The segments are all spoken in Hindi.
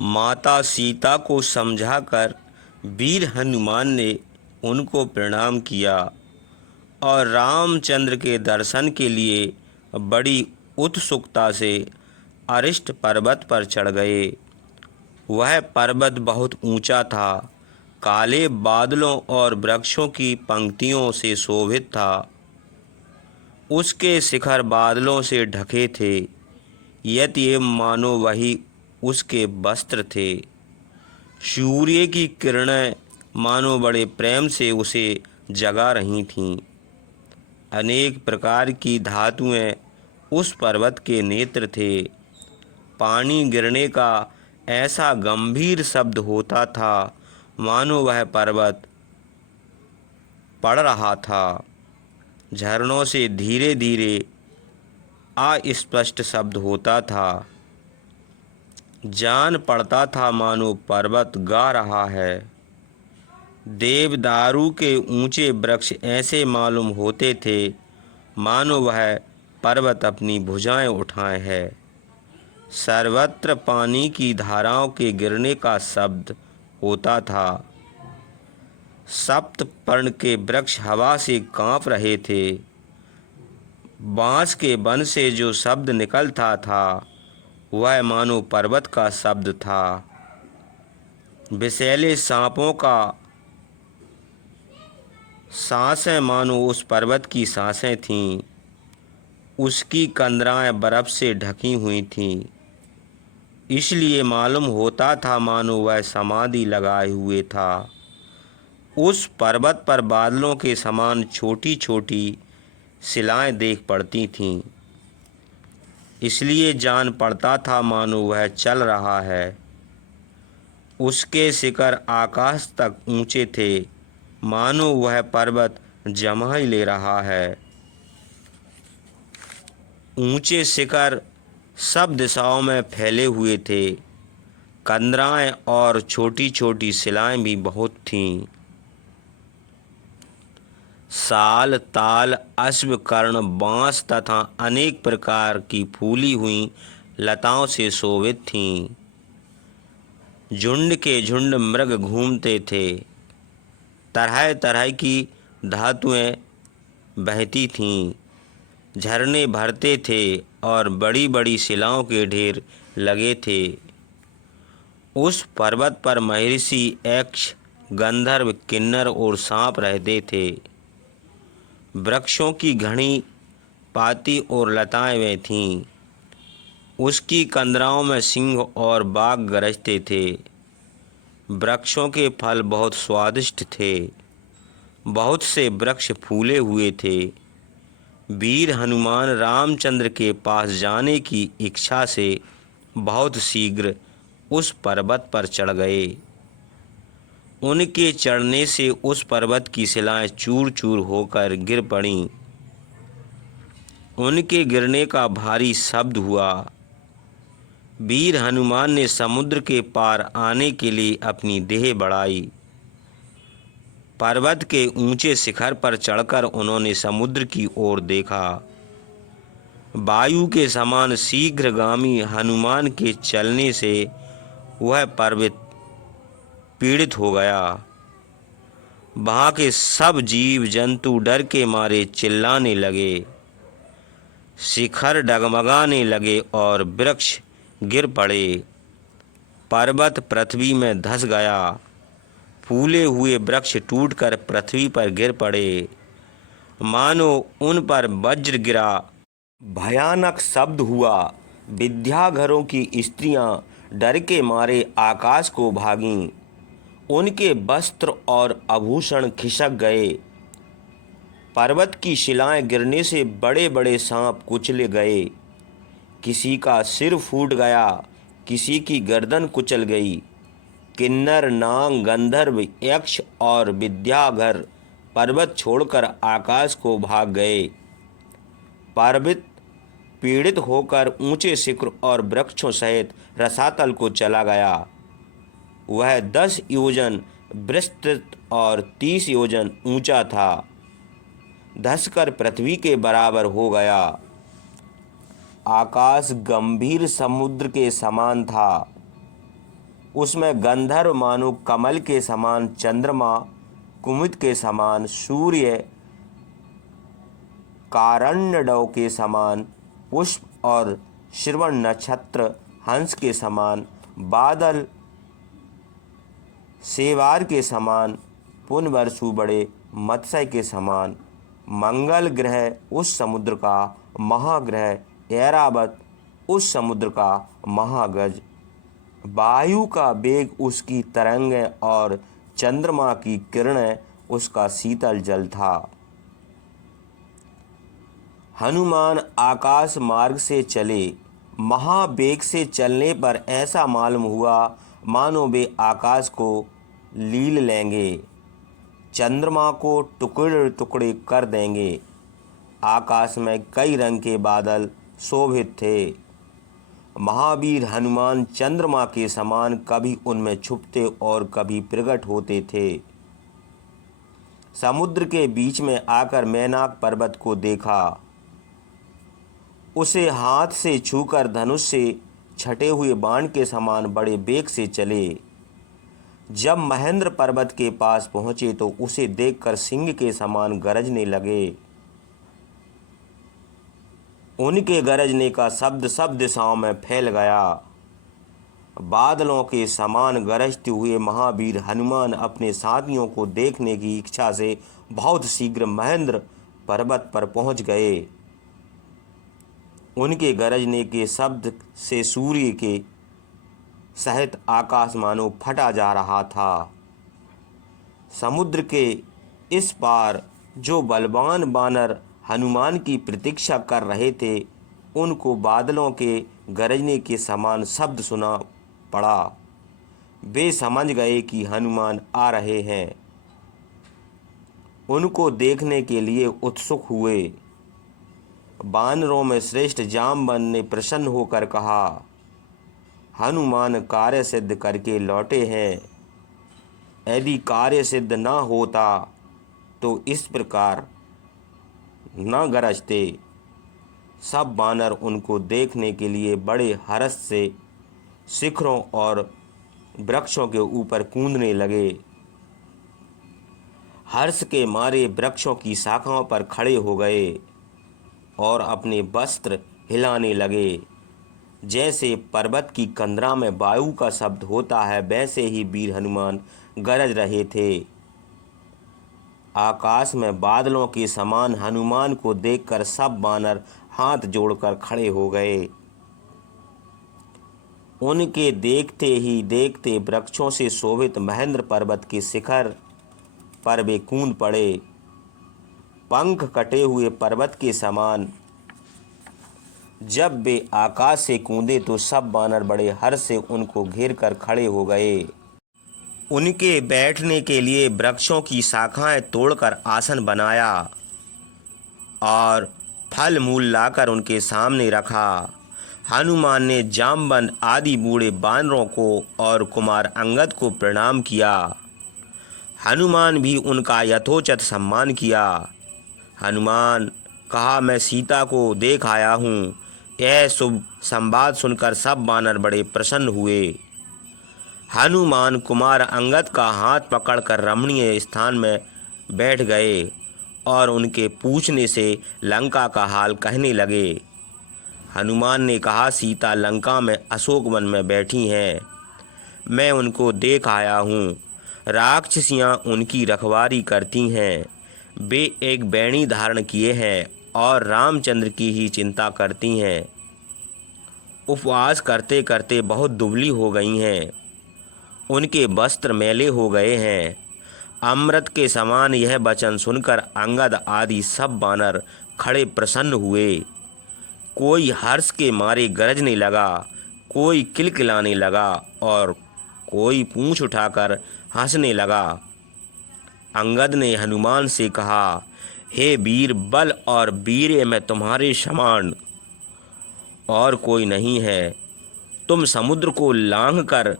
माता सीता को समझाकर वीर हनुमान ने उनको प्रणाम किया और रामचंद्र के दर्शन के लिए बड़ी उत्सुकता से अरिष्ट पर्वत पर चढ़ गए। वह पर्वत बहुत ऊंचा था, काले बादलों और वृक्षों की पंक्तियों से शोभित था। उसके शिखर बादलों से ढके थे, ये मानो वही उसके वस्त्र थे। सूर्य की किरणें मानो बड़े प्रेम से उसे जगा रही थीं। अनेक प्रकार की धातुएं उस पर्वत के नेत्र थे। पानी गिरने का ऐसा गंभीर शब्द होता था मानो वह पर्वत पड़ रहा था। झरनों से धीरे धीरे अस्पष्ट शब्द होता था। जान पड़ता था मानो पर्वत गा रहा है। देवदारू के ऊंचे वृक्ष ऐसे मालूम होते थे मानो वह पर्वत अपनी भुजाएं उठाए है। सर्वत्र पानी की धाराओं के गिरने का शब्द होता था। सप्त पर्ण के वृक्ष हवा से कांप रहे थे। बांस के वन से जो शब्द निकलता था वह मानो पर्वत का शब्द था। विषैले सांपों का सांसें मानो उस पर्वत की सांसें थीं। उसकी कंदराएं बर्फ से ढकी हुई थीं, इसलिए मालूम होता था मानो वह समाधि लगाए हुए था। उस पर्वत पर बादलों के समान छोटी छोटी शिलाएं देख पड़ती थीं, इसलिए जान पड़ता था मानो वह चल रहा है। उसके शिखर आकाश तक ऊंचे थे, मानो वह पर्वत जमाई ले रहा है। ऊंचे शिखर सब दिशाओं में फैले हुए थे। कंदराएं और छोटी छोटी शिलाएं भी बहुत थीं। साल, ताल, अश्व, कर्ण, बांस तथा अनेक प्रकार की फूली हुई लताओं से शोभित थीं। झुंड के झुंड मृग घूमते थे। तरह तरह की धातुएं बहती थीं। झरने भरते थे और बड़ी बड़ी शिलाओं के ढेर लगे थे। उस पर्वत पर महर्षि, यक्ष, गंधर्व, किन्नर और सांप रहते थे। वृक्षों की घनी पाती और लताएं वे थीं। उसकी कंदराओं में सिंह और बाघ गरजते थे। वृक्षों के फल बहुत स्वादिष्ट थे। बहुत से वृक्ष फूले हुए थे। वीर हनुमान रामचंद्र के पास जाने की इच्छा से बहुत शीघ्र उस पर्वत पर चढ़ गए। उनके चढ़ने से उस पर्वत की शिलाएं चूर चूर होकर गिर पड़ीं। उनके गिरने का भारी शब्द हुआ। वीर हनुमान ने समुद्र के पार आने के लिए अपनी देह बढ़ाई। पर्वत के ऊंचे शिखर पर चढ़कर उन्होंने समुद्र की ओर देखा। वायु के समान शीघ्रगामी हनुमान के चलने से वह पर्वत पीड़ित हो गया। वहाँ के सब जीव जंतु डर के मारे चिल्लाने लगे। शिखर डगमगाने लगे और वृक्ष गिर पड़े। पर्वत पृथ्वी में धंस गया। फूले हुए वृक्ष टूटकर पृथ्वी पर गिर पड़े, मानो उन पर वज्र गिरा। भयानक शब्द हुआ। विद्याघरों की स्त्रियां डर के मारे आकाश को भागीं। उनके वस्त्र और आभूषण खिसक गए। पर्वत की शिलाएं गिरने से बड़े बड़े सांप कुचले गए। किसी का सिर फूट गया, किसी की गर्दन कुचल गई। किन्नर, नाग, गंधर्व, यक्ष और विद्याधर पर्वत छोड़कर आकाश को भाग गए। पर्वत पीड़ित होकर ऊंचे शिखर और वृक्षों सहित रसातल को चला गया। वह 10 योजन विस्तृत और 30 योजन ऊंचा था। धंसकर पृथ्वी के बराबर हो गया। आकाश गंभीर समुद्र के समान था। उसमें गंधर्व मानो कमल के समान, चंद्रमा कुमुद के समान, सूर्य कारण्यडव के समान, पुष्प और श्रवण नक्षत्र हंस के समान, बादल सेवार के समान, पुनवर्षु बड़े मत्स्य के समान, मंगल ग्रह उस समुद्र का महाग्रह, ऐरावत उस समुद्र का महागज, वायु का वेग उसकी तरंगें और चंद्रमा की किरणें उसका शीतल जल था। हनुमान आकाश मार्ग से चले। महावेग से चलने पर ऐसा मालूम हुआ मानो वे आकाश को लील लेंगे, चंद्रमा को टुकड़े टुकड़े कर देंगे। आकाश में कई रंग के बादल शोभित थे। महावीर हनुमान चंद्रमा के समान कभी उनमें छुपते और कभी प्रकट होते थे। समुद्र के बीच में आकर मैनाक पर्वत को देखा। उसे हाथ से छूकर धनुष से छटे हुए बाण के समान बड़े वेग से चले। जब महेंद्र पर्वत के पास पहुंचे तो उसे देखकर सिंह के समान गरजने लगे। उनके गरजने का शब्द सब दिशाओं में फैल गया। बादलों के समान गरजते हुए महावीर हनुमान अपने साथियों को देखने की इच्छा से बहुत शीघ्र महेंद्र पर्वत पर पहुंच गए। उनके गरजने के शब्द से सूर्य के सहित आकाश मानो फटा जा रहा था। समुद्र के इस पार जो बलवान बानर हनुमान की प्रतीक्षा कर रहे थे, उनको बादलों के गरजने के समान शब्द सुना पड़ा। वे समझ गए कि हनुमान आ रहे हैं। उनको देखने के लिए उत्सुक हुए। बानरों में श्रेष्ठ जामवंत ने प्रसन्न होकर कहा, हनुमान कार्य सिद्ध करके लौटे हैं। यदि कार्य सिद्ध न होता तो इस प्रकार न गरजते। सब बानर उनको देखने के लिए बड़े हर्ष से शिखरों और वृक्षों के ऊपर कूदने लगे। हर्ष के मारे वृक्षों की शाखाओं पर खड़े हो गए और अपने वस्त्र हिलाने लगे। जैसे पर्वत की कंदरा में वायु का शब्द होता है, वैसे ही वीर हनुमान गरज रहे थे। आकाश में बादलों के समान हनुमान को देखकर सब बानर हाथ जोड़कर खड़े हो गए। उनके देखते ही देखते वृक्षों से शोभित महेंद्र पर्वत के शिखर पर वे कूद पड़े। पंख कटे हुए पर्वत के समान जब वे आकाश से कूदे तो सब बानर बड़े हर्ष से उनको घेर कर खड़े हो गए। उनके बैठने के लिए वृक्षों की शाखाएं तोड़कर आसन बनाया और फल मूल लाकर उनके सामने रखा। हनुमान ने जामवंत आदि बूढ़े बानरों को और कुमार अंगद को प्रणाम किया। हनुमान भी उनका यथोचित सम्मान किया। हनुमान कहा, मैं सीता को देख आया हूँ। यह शुभ संवाद सुनकर सब बानर बड़े प्रसन्न हुए। हनुमान कुमार अंगद का हाथ पकड़कर रमणीय स्थान में बैठ गए और उनके पूछने से लंका का हाल कहने लगे। हनुमान ने कहा, सीता लंका में अशोक वन में बैठी हैं। मैं उनको देख आया हूँ। राक्षसियाँ उनकी रखवारी करती हैं। वे एक बैणी धारण किए हैं और रामचंद्र की ही चिंता करती हैं। उपवास करते करते बहुत दुबली हो गई हैं। उनके वस्त्र मैले हो गए हैं। अमृत के समान यह वचन सुनकर अंगद आदि सब बानर खड़े प्रसन्न हुए। कोई हर्ष के मारे गरजने लगा, कोई किलकिलाने लगा और कोई पूंछ उठाकर हंसने लगा। अंगद ने हनुमान से कहा, हे वीर, बल और वीर्य में तुम्हारे समान और कोई नहीं है। तुम समुद्र को लांघकर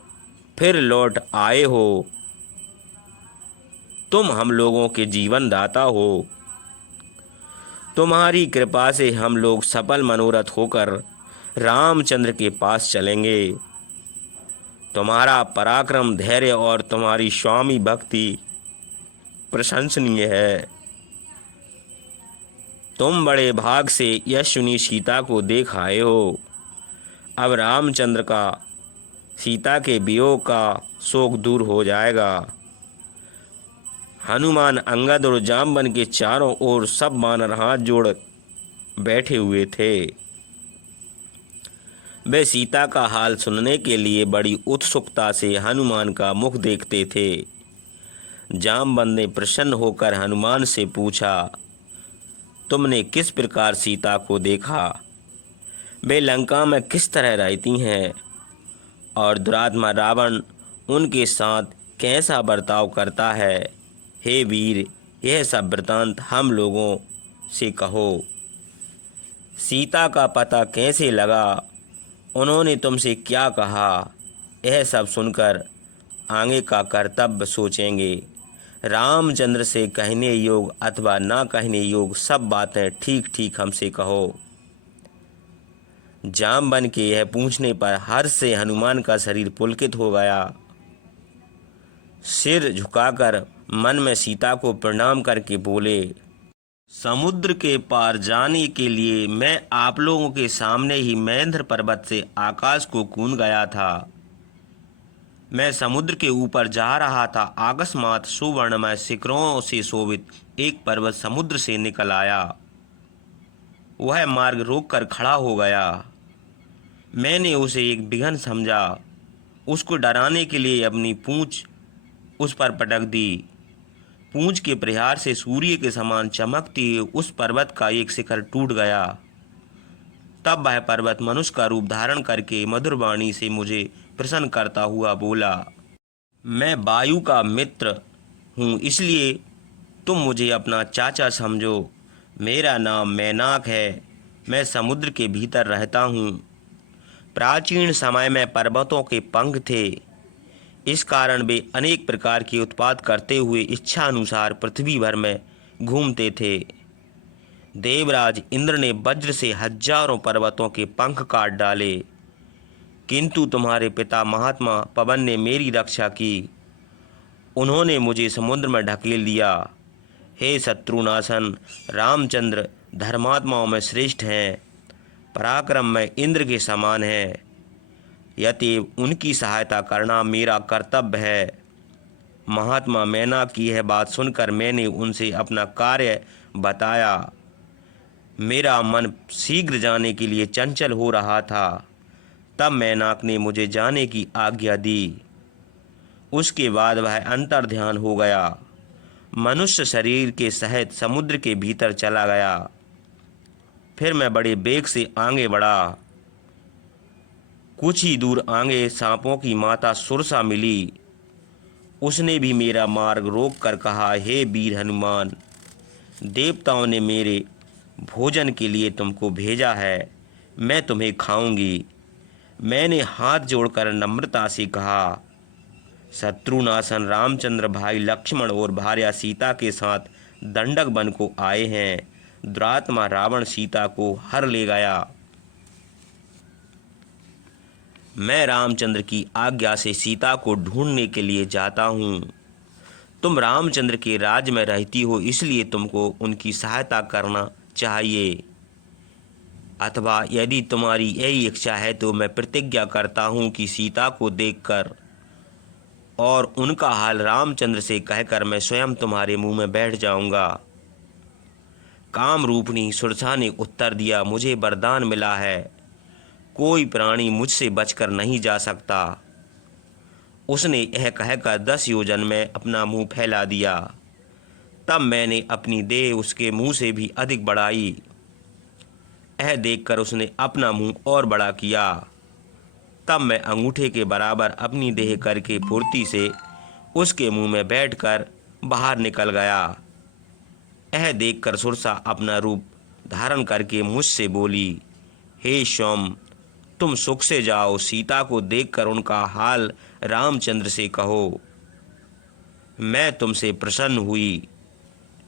फिर लौट आए हो। तुम हम लोगों के जीवन दाता हो। तुम्हारी कृपा से हम लोग सफल मनोरथ होकर रामचंद्र के पास चलेंगे। तुम्हारा पराक्रम, धैर्य और तुम्हारी स्वामी भक्ति प्रशंसनीय है। तुम बड़े भाग से यशस्विनी सीता को देख आए हो। अब रामचंद्र का सीता के वियोग का शोक दूर हो जाएगा। हनुमान, अंगद और जामवन के चारों ओर सब वानर हाथ जोड़ बैठे हुए थे। वे सीता का हाल सुनने के लिए बड़ी उत्सुकता से हनुमान का मुख देखते थे। जामवन ने प्रसन्न होकर हनुमान से पूछा, तुमने किस प्रकार सीता को देखा? वे लंका में किस तरह रहती हैं और दुरात्मा रावण उनके साथ कैसा बर्ताव करता है? हे वीर, यह सब वृतांत हम लोगों से कहो। सीता का पता कैसे लगा? उन्होंने तुमसे क्या कहा? यह सब सुनकर आगे का कर्तव्य सोचेंगे। रामचंद्र से कहने योग अथवा ना कहने योग सब बातें ठीक ठीक हमसे कहो। जामवन के यह पूछने पर हर्ष से हनुमान का शरीर पुलकित हो गया। सिर झुकाकर मन में सीता को प्रणाम करके बोले, समुद्र के पार जाने के लिए मैं आप लोगों के सामने ही महेंद्र पर्वत से आकाश को कूद गया था। मैं समुद्र के ऊपर जा रहा था, अकस्मात सुवर्णमय शिखरों से शोभित एक पर्वत समुद्र से निकल आया। वह मार्ग रोककर खड़ा हो गया। मैंने उसे एक विघन समझा। उसको डराने के लिए अपनी पूंछ उस पर पटक दी। पूंछ के प्रहार से सूर्य के समान चमकती हुई उस पर्वत का एक शिखर टूट गया। तब वह पर्वत मनुष्य का रूप धारण करके मधुर वाणी से मुझे प्रसन्न करता हुआ बोला, मैं वायु का मित्र हूँ, इसलिए तुम मुझे अपना चाचा समझो। मेरा नाम मैनाक है। मैं समुद्र के भीतर रहता हूँ। प्राचीन समय में पर्वतों के पंख थे। इस कारण वे अनेक प्रकार के उत्पात करते हुए इच्छा अनुसार पृथ्वी भर में घूमते थे। देवराज इंद्र ने वज्र से हजारों पर्वतों के पंख काट डाले, किंतु तुम्हारे पिता महात्मा पवन ने मेरी रक्षा की। उन्होंने मुझे समुद्र में ढकेल दिया। हे शत्रुनाशन, रामचंद्र धर्मात्माओं में श्रेष्ठ हैं, पराक्रम में इंद्र के समान है। यतएव उनकी सहायता करना मेरा कर्तव्य है। महात्मा मैनाक की यह बात सुनकर मैंने उनसे अपना कार्य बताया। मेरा मन शीघ्र जाने के लिए चंचल हो रहा था। तब मैनाक ने मुझे जाने की आज्ञा दी। उसके बाद वह अंतर्ध्यान हो गया। मनुष्य शरीर के सहित समुद्र के भीतर चला गया। फिर मैं बड़े वेग से आगे बढ़ा। कुछ ही दूर आगे सांपों की माता सुरसा मिली। उसने भी मेरा मार्ग रोक कर कहा, हे वीर हनुमान, देवताओं ने मेरे भोजन के लिए तुमको भेजा है, मैं तुम्हें खाऊंगी। मैंने हाथ जोड़कर नम्रता से कहा, शत्रुनाशन, रामचंद्र भाई लक्ष्मण और भार्या सीता के साथ दंडक वन को आए हैं। दुरात्मा रावण सीता को हर ले गया। मैं रामचंद्र की आज्ञा से सीता को ढूंढने के लिए जाता हूँ। तुम रामचंद्र के राज्य में रहती हो, इसलिए तुमको उनकी सहायता करना चाहिए। अथवा यदि तुम्हारी यही इच्छा है तो मैं प्रतिज्ञा करता हूँ कि सीता को देखकर और उनका हाल रामचंद्र से कहकर मैं स्वयं तुम्हारे मुंह में बैठ जाऊंगा। कामरूपिणी सुरसा ने उत्तर दिया, मुझे वरदान मिला है, कोई प्राणी मुझसे बचकर नहीं जा सकता। उसने यह कहकर 10 योजन में अपना मुंह फैला दिया। तब मैंने अपनी देह उसके मुंह से भी अधिक बढ़ाई। यह देखकर उसने अपना मुंह और बड़ा किया। तब मैं अंगूठे के बराबर अपनी देह करके फुर्ती से उसके मुंह में बैठकर बाहर निकल गया। यह देखकर सुरसा अपना रूप धारण करके मुझसे बोली, हे सोम, तुम सुख से जाओ। सीता को देखकर उनका हाल रामचंद्र से कहो। मैं तुमसे प्रसन्न हुई।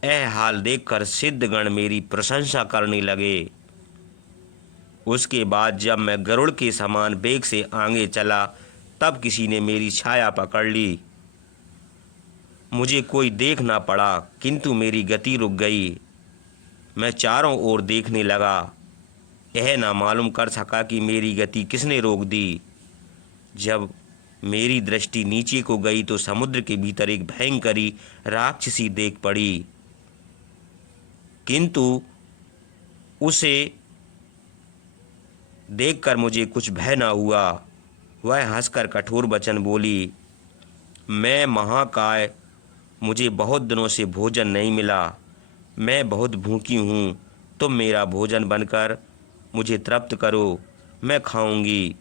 यह हाल देखकर सिद्धगण मेरी प्रशंसा करने लगे। उसके बाद जब मैं गरुड़ के समान वेग से आगे चला तब किसी ने मेरी छाया पकड़ ली। मुझे कोई देख ना पड़ा, किंतु मेरी गति रुक गई। मैं चारों ओर देखने लगा। यह ना मालूम कर सका कि मेरी गति किसने रोक दी। जब मेरी दृष्टि नीचे को गई तो समुद्र के भीतर एक भयंकरी राक्षसी देख पड़ी, किंतु उसे देखकर मुझे कुछ भय न हुआ। वह हंसकर कठोर वचन बोली, मैं महाकाय, मुझे बहुत दिनों से भोजन नहीं मिला। मैं बहुत भूखी हूँ। तुम मेरा भोजन बनकर मुझे तृप्त करो, मैं खाऊंगी।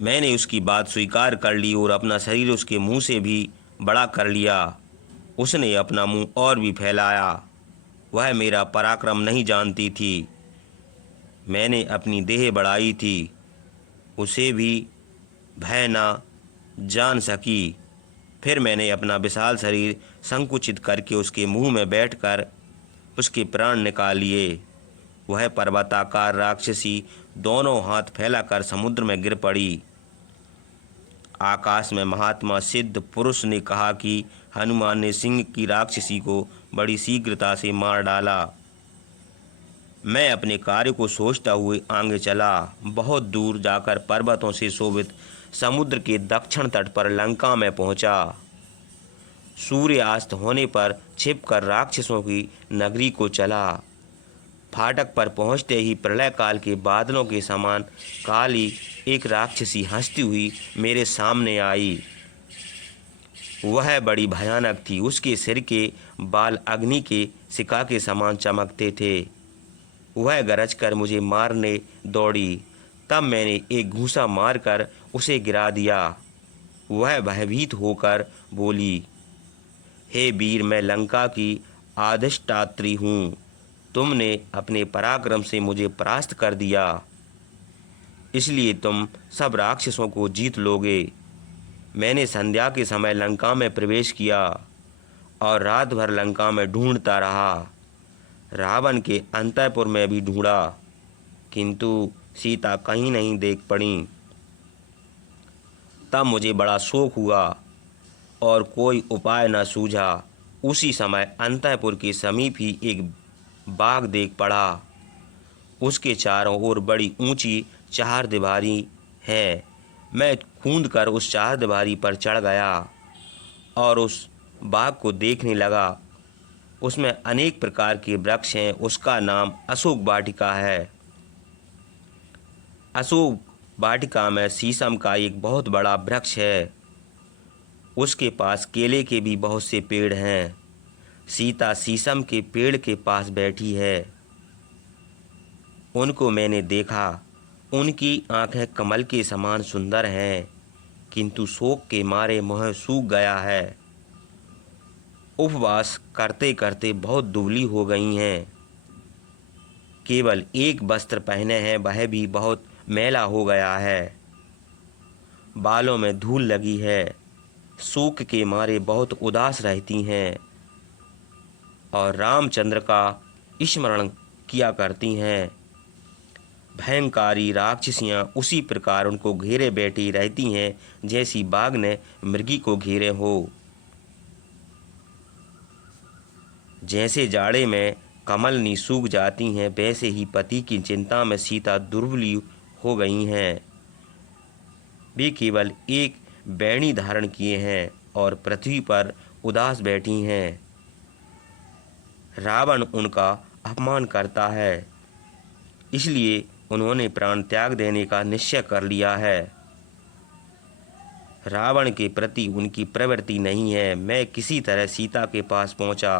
मैंने उसकी बात स्वीकार कर ली और अपना शरीर उसके मुंह से भी बड़ा कर लिया। उसने अपना मुंह और भी फैलाया। वह मेरा पराक्रम नहीं जानती थी। मैंने अपनी देह बढ़ाई थी, उसे भी भय न जान सकी। फिर मैंने अपना विशाल शरीर संकुचित करके उसके मुंह में बैठकर उसके प्राण निकाल लिए। वह पर्वताकार राक्षसी दोनों हाथ फैलाकर समुद्र में गिर पड़ी। आकाश में महात्मा सिद्ध पुरुष ने कहा कि हनुमान ने सिंह की राक्षसी को बड़ी शीघ्रता से मार डाला। मैं अपने कार्य को सोचता हुए आगे चला। बहुत दूर जाकर पर्वतों से शोभित समुद्र के दक्षिण तट पर लंका में पहुंचा। सूर्यास्त होने पर छिपकर राक्षसों की नगरी को चला। फाटक पर पहुंचते ही प्रलय काल के बादलों के समान काली एक राक्षसी हंसती हुई मेरे सामने आई। वह बड़ी भयानक थी। उसके सिर के बाल अग्नि के शिखा के समान चमकते थे। वह गरजकर मुझे मारने दौड़ी। तब मैंने एक घूंसा मारकर उसे गिरा दिया। वह भयभीत होकर बोली, हे वीर, मैं लंका की अधिष्ठात्री हूँ। तुमने अपने पराक्रम से मुझे परास्त कर दिया, इसलिए तुम सब राक्षसों को जीत लोगे। मैंने संध्या के समय लंका में प्रवेश किया और रात भर लंका में ढूंढता रहा। रावण के अंतःपुर में भी ढूंढा, किंतु सीता कहीं नहीं देख पड़ी। तब मुझे बड़ा शोक हुआ और कोई उपाय न सूझा। उसी समय अंतःपुर के समीप ही एक बाग देख पड़ा। उसके चारों ओर बड़ी ऊंची चारदीवारी है। मैं कूद कर उस चारदीवारी पर चढ़ गया और उस बाग को देखने लगा। उसमें अनेक प्रकार के वृक्ष हैं। उसका नाम अशोक वाटिका है। अशोक वाटिका में शीशम का एक बहुत बड़ा वृक्ष है। उसके पास केले के भी बहुत से पेड़ हैं। सीता शीशम के पेड़ के पास बैठी है। उनको मैंने देखा। उनकी आंखें कमल के समान सुंदर हैं, किंतु शोक के मारे मुँह सूख गया है। उपवास करते करते बहुत दुबली हो गई हैं। केवल एक वस्त्र पहने हैं, वह भी बहुत मैला हो गया है। बालों में धूल लगी है। शोक के मारे बहुत उदास रहती हैं और रामचंद्र का स्मरण किया करती हैं। भयंकारी राक्षसियाँ उसी प्रकार उनको घेरे बैठी रहती हैं, जैसी बाघ ने मृगी को घेरे हो। जैसे जाड़े में कमलनी सूख जाती हैं, वैसे ही पति की चिंता में सीता दुर्बली हो गई हैं। वे केवल एक बैणी धारण किए हैं और पृथ्वी पर उदास बैठी हैं। रावण उनका अपमान करता है, इसलिए उन्होंने प्राण त्याग देने का निश्चय कर लिया है। रावण के प्रति उनकी प्रवृत्ति नहीं है। मैं किसी तरह सीता के पास पहुंचा।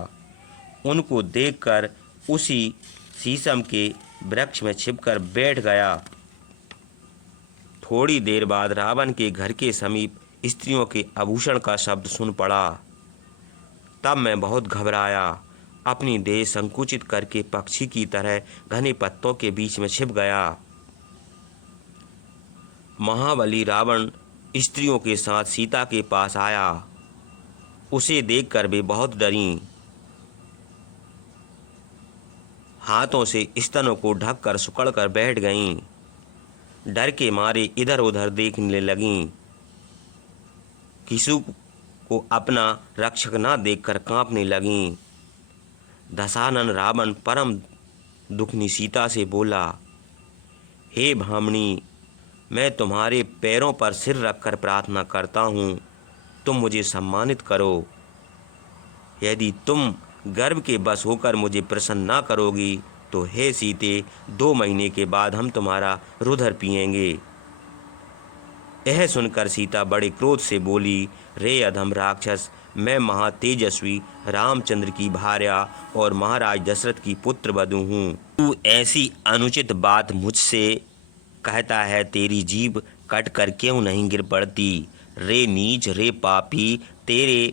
उनको देखकर उसी शीशम के वृक्ष में छिपकर बैठ गया। थोड़ी देर बाद रावण के घर के समीप स्त्रियों के आभूषण का शब्द सुन पड़ा। तब मैं बहुत घबराया। अपनी देह संकुचित करके पक्षी की तरह घने पत्तों के बीच में छिप गया। महाबली रावण स्त्रियों के साथ सीता के पास आया। उसे देखकर वे बहुत डरीं। हाथों से स्तनों को ढककर सुकड़कर बैठ गईं। डर के मारे इधर उधर देखने लगीं। किसी को अपना रक्षक न देखकर कांपने लगीं। दशानन रावण परम दुखनी सीता से बोला, हे भामनी, मैं तुम्हारे पैरों पर सिर रखकर प्रार्थना करता हूँ, तुम मुझे सम्मानित करो। यदि तुम गर्व के बस होकर मुझे प्रसन्न न करोगी तो हे सीते, 2 महीने के बाद हम तुम्हारा रुधिर पिएंगे। यह सुनकर सीता बड़े क्रोध से बोली, रे अधम राक्षस, मैं महातेजस्वी रामचंद्र की भार्या और महाराज दशरथ की पुत्र वधू हूँ। तू ऐसी अनुचित बात मुझसे कहता है, तेरी जीभ कट कर क्यों नहीं गिर पड़ती। रे नीच, रे पापी, तेरे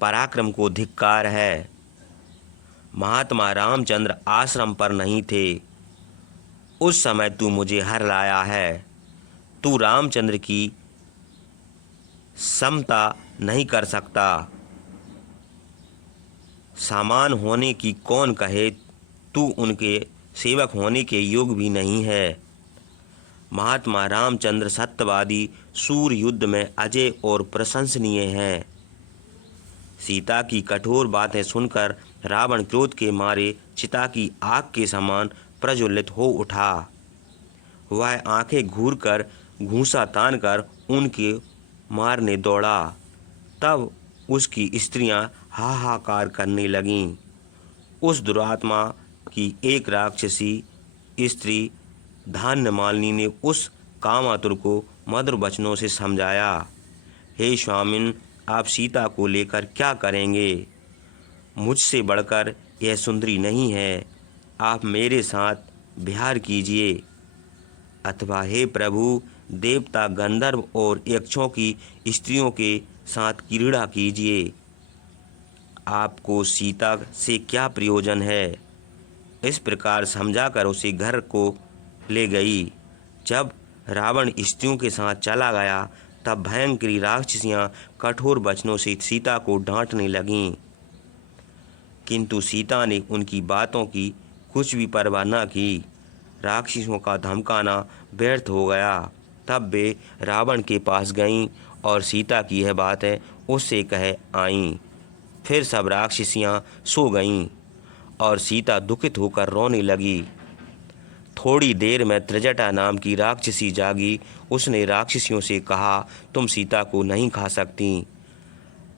पराक्रम को धिक्कार है। महात्मा रामचंद्र आश्रम पर नहीं थे उस समय तू मुझे हर लाया है। तू रामचंद्र की समता नहीं कर सकता। सामान होने की कौन कहे, तू उनके सेवक होने के योग्य भी नहीं है। महात्मा रामचंद्र सत्यवादी, सूर्य युद्ध में अजय और प्रशंसनीय हैं। सीता की कठोर बातें सुनकर रावण क्रोध के मारे चिता की आग के समान प्रज्वलित हो उठा। वह आंखें घूरकर घूंसा तानकर उनके मारने दौड़ा। तब उसकी स्त्रियां हाहाकार करने लगीं। उस दुरात्मा की एक राक्षसी स्त्री धान्य मालिनी ने उस कामातुर को मधुर वचनों से समझाया, हे स्वामिन, आप सीता को लेकर क्या करेंगे? मुझसे बढ़कर यह सुंदरी नहीं है, आप मेरे साथ विहार कीजिए। अथवा हे प्रभु, देवता, गंधर्व और यक्षों की स्त्रियों के साथ क्रीड़ा कीजिए। आपको सीता से क्या प्रयोजन है? इस प्रकार समझाकर उसे घर को ले गई। जब रावण स्त्रियों के साथ चला गया तब भयंकरी राक्षसियां कठोर वचनों से सीता को डांटने लगीं, किंतु सीता ने उनकी बातों की कुछ भी परवाह न की। राक्षसों का धमकाना व्यर्थ हो गया। तब वे रावण के पास गईं और सीता की यह बातें उससे कह आईं। फिर सब राक्षसियां सो गईं और सीता दुखित होकर रोने लगी। थोड़ी देर में त्रिजटा नाम की राक्षसी जागी। उसने राक्षसियों से कहा, तुम सीता को नहीं खा सकती,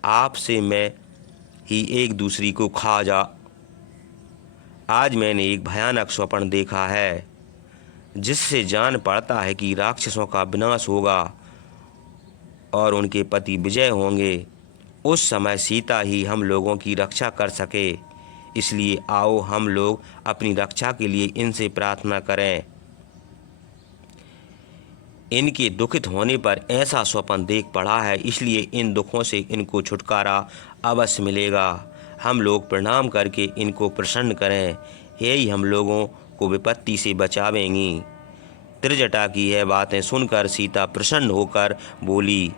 आपसे मैं ही एक दूसरी को खा जा। आज मैंने एक भयानक स्वप्न देखा है जिससे जान पड़ता है कि राक्षसों का विनाश होगा और उनके पति विजय होंगे। उस समय सीता ही हम लोगों की रक्षा कर सके, इसलिए आओ हम लोग अपनी रक्षा के लिए इनसे प्रार्थना करें। इनके दुखित होने पर ऐसा स्वप्न देख पड़ा है, इसलिए इन दुखों से इनको छुटकारा अवश्य मिलेगा। हम लोग प्रणाम करके इनको प्रसन्न करें, यही हम लोगों को विपत्ति से बचावेंगी। त्रिजटा की यह बातें सुनकर सीता प्रसन्न होकर बोली,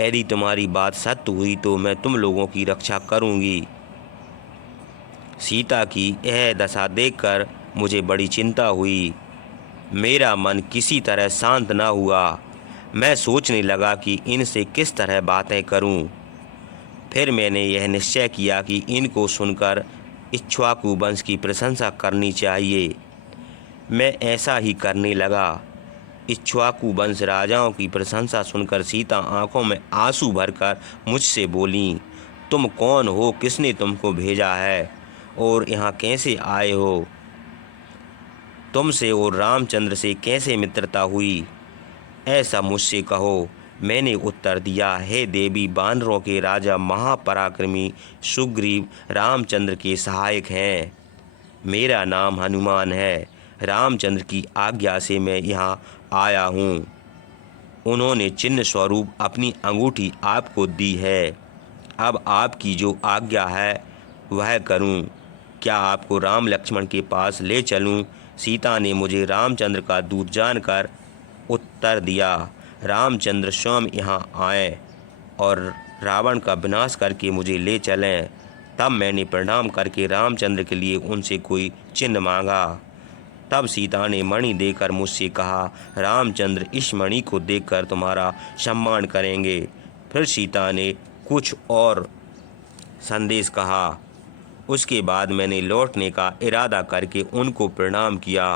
यदि तुम्हारी बात सत्य हुई तो मैं तुम लोगों की रक्षा करूंगी। सीता की यह दशा देखकर मुझे बड़ी चिंता हुई। मेरा मन किसी तरह शांत न हुआ। मैं सोचने लगा कि इनसे किस तरह बातें करूं। फिर मैंने यह निश्चय किया कि इनको सुनकर इक्ष्वाकु वंश की प्रशंसा करनी चाहिए। मैं ऐसा ही करने लगा। इक्ष्वाकु वंश राजाओं की प्रशंसा सुनकर सीता आंखों में आंसू भरकर मुझसे बोली, तुम कौन हो? किसने तुमको भेजा है और यहाँ कैसे आए हो? तुमसे और रामचंद्र से कैसे मित्रता हुई? ऐसा मुझसे कहो। मैंने उत्तर दिया, हे देवी, बानरों के राजा महापराक्रमी सुग्रीव रामचंद्र के सहायक हैं। मेरा नाम हनुमान है। रामचंद्र की आज्ञा से मैं यहाँ आया हूँ। उन्होंने चिन्ह स्वरूप अपनी अंगूठी आपको दी है। अब आपकी जो आज्ञा है वह करूँ। क्या आपको राम लक्ष्मण के पास ले चलूँ? सीता ने मुझे रामचंद्र का दूत जानकर उत्तर दिया, रामचंद्र स्वयं यहाँ आए और रावण का विनाश करके मुझे ले चलें। तब मैंने प्रणाम करके रामचंद्र के लिए उनसे कोई चिन्ह मांगा। तब सीता ने मणि देकर मुझसे कहा, रामचंद्र इस मणि को देखकर तुम्हारा सम्मान करेंगे। फिर सीता ने कुछ और संदेश कहा। उसके बाद मैंने लौटने का इरादा करके उनको प्रणाम किया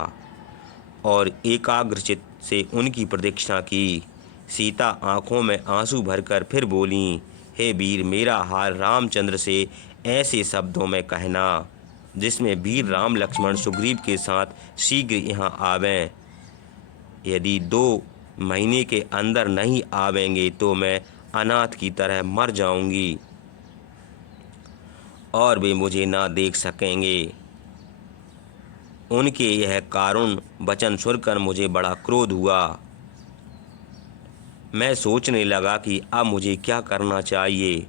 और एकाग्रचित्त से उनकी प्रतीक्षा की। सीता आंखों में आंसू भरकर फिर बोलीं, हे वीर, मेरा हाल रामचंद्र से ऐसे शब्दों में कहना जिसमें वीर राम लक्ष्मण सुग्रीव के साथ शीघ्र यहाँ आवें। यदि 2 महीने के अंदर नहीं आवेंगे तो मैं अनाथ की तरह मर जाऊंगी और वे मुझे ना देख सकेंगे। उनके यह कारुण वचन सुनकर मुझे बड़ा क्रोध हुआ। मैं सोचने लगा कि अब मुझे क्या करना चाहिए।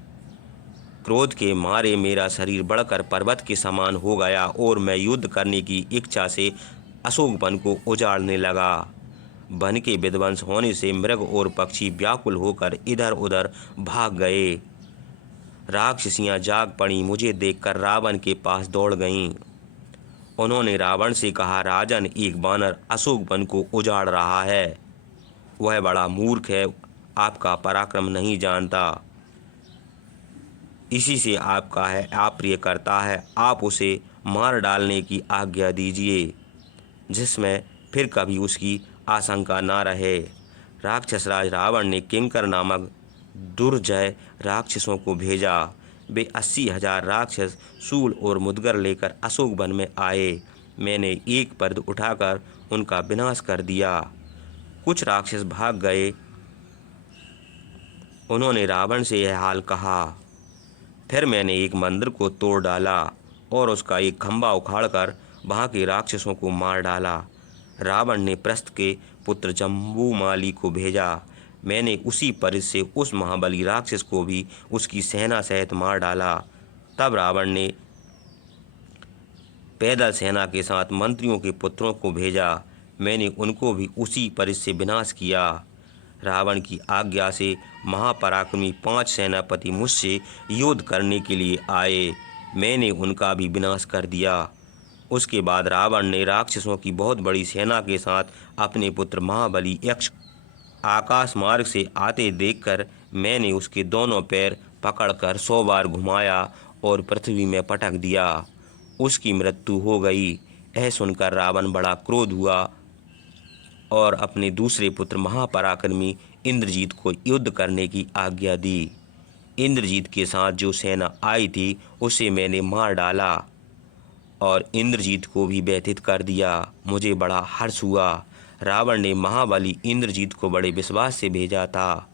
क्रोध के मारे मेरा शरीर बढ़कर पर्वत के समान हो गया और मैं युद्ध करने की इच्छा से अशोक वन को उजाड़ने लगा। वन के विध्वंस होने से मृग और पक्षी व्याकुल होकर इधर उधर भाग गए। राक्षसियां जाग पड़ी, मुझे देखकर रावण के पास दौड़ गईं। उन्होंने रावण से कहा, राजन, एक बानर अशोक वन को उजाड़ रहा है। वह बड़ा मूर्ख है, आपका पराक्रम नहीं जानता, इसी से आपका है अप्रिय करता है। आप उसे मार डालने की आज्ञा दीजिए, जिसमें फिर कभी उसकी आशंका ना रहे। राक्षसराज रावण ने किंकर नामक दुर्जय राक्षसों को भेजा। वे 80,000 राक्षस शूल और मुदगर लेकर अशोक वन में आए। मैंने एक पर्द उठाकर उनका विनाश कर दिया। कुछ राक्षस भाग गए। उन्होंने रावण से यह हाल कहा। फिर मैंने एक मंदिर को तोड़ डाला और उसका एक खंभा उखाड़कर वहाँ के राक्षसों को मार डाला। रावण ने प्रस्थ के पुत्र जम्बूमाली को भेजा। मैंने उसी परिस से उस महाबली राक्षस को भी उसकी सेना सहित मार डाला। तब रावण ने पैदल सेना के साथ मंत्रियों के पुत्रों को भेजा। मैंने उनको भी उसी परिस से विनाश किया। रावण की आज्ञा से महापराक्रमी 5 सेनापति मुझसे युद्ध करने के लिए आए। मैंने उनका भी विनाश कर दिया। उसके बाद रावण ने राक्षसों की बहुत बड़ी सेना के साथ अपने पुत्र महाबली यक्ष आकाश मार्ग से आते देखकर मैंने उसके दोनों पैर पकड़कर 100 बार घुमाया और पृथ्वी में पटक दिया। उसकी मृत्यु हो गई। यह सुनकर रावण बड़ा क्रोध हुआ और अपने दूसरे पुत्र महापराक्रमी इंद्रजीत को युद्ध करने की आज्ञा दी। इंद्रजीत के साथ जो सेना आई थी उसे मैंने मार डाला और इंद्रजीत को भी व्यथित कर दिया। मुझे बड़ा हर्ष हुआ। रावण ने महाबली इंद्रजीत को बड़े विश्वास से भेजा था।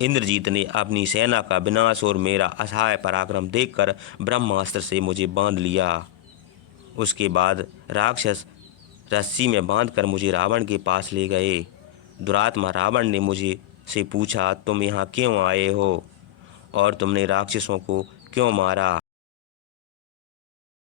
इंद्रजीत ने अपनी सेना का विनाश और मेरा असहाय पराक्रम देखकर ब्रह्मास्त्र से मुझे बांध लिया। उसके बाद राक्षस रस्सी में बांधकर मुझे रावण के पास ले गए। दुरात्मा रावण ने मुझे से पूछा, तुम यहाँ क्यों आए हो और तुमने राक्षसों को क्यों मारा?